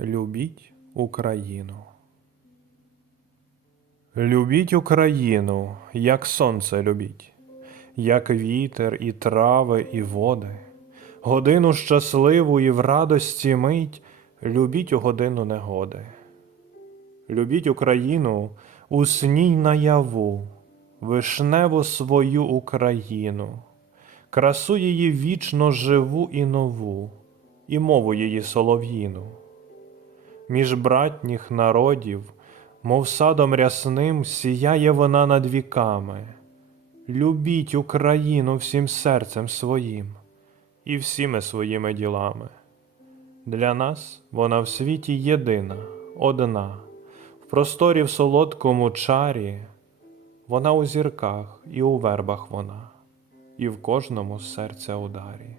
Любіть Україну. Любіть Україну, як сонце любіть, як вітер і трави, і води. Годину щасливу і в радості мить, любіть у годину негоди. Любіть Україну у сні й наяву, вишневу свою Україну, красу її вічно живу і нову, і мову її солов'їну. Між братніх народів, мов садом рясним, сіяє вона над віками. Любіть Україну всім серцем своїм і всіми своїми ділами. Для нас вона в світі єдина, одна, в просторі в солодкому чарі, вона у зірках і у вербах вона, і в кожному серця ударі.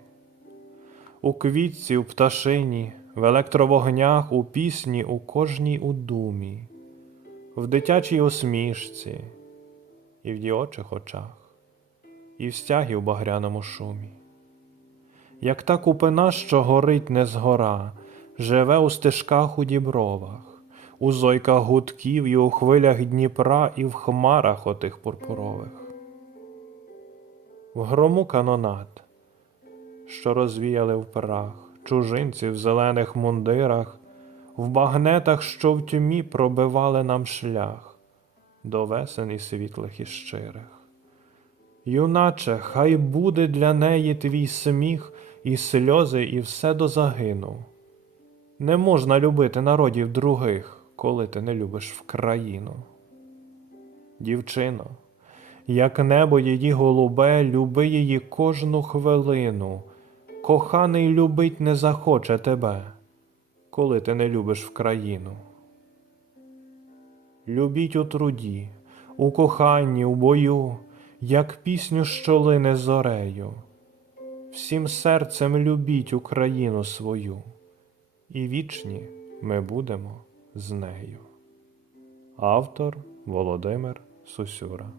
У квітці, у пташині, в електровогнях, у пісні, у кожній у думі, в дитячій усмішці, і в діочих очах, і в стягі в багряному шумі. Як та купина, що горить не згора, живе у стежках у дібровах, у зойках гудків і у хвилях Дніпра, і в хмарах отих пурпурових, в грому канонат, що розвіяли в прах, чужинці в зелених мундирах, в багнетах, що в тьмі пробивали нам шлях до весен і світлих і щирих. Юначе, хай буде для неї твій сміх і сльози, і все до загину. Не можна любити народів других, коли ти не любиш в країну. Дівчино, як небо її голубе, люби її кожну хвилину. Коханий любить не захоче тебе, коли ти не любиш в країну. Любіть у труді, у коханні, у бою, як пісню, що лине зорею. Всім серцем любіть Україну свою, і вічні ми будемо з нею. Автор Володимир Сусюра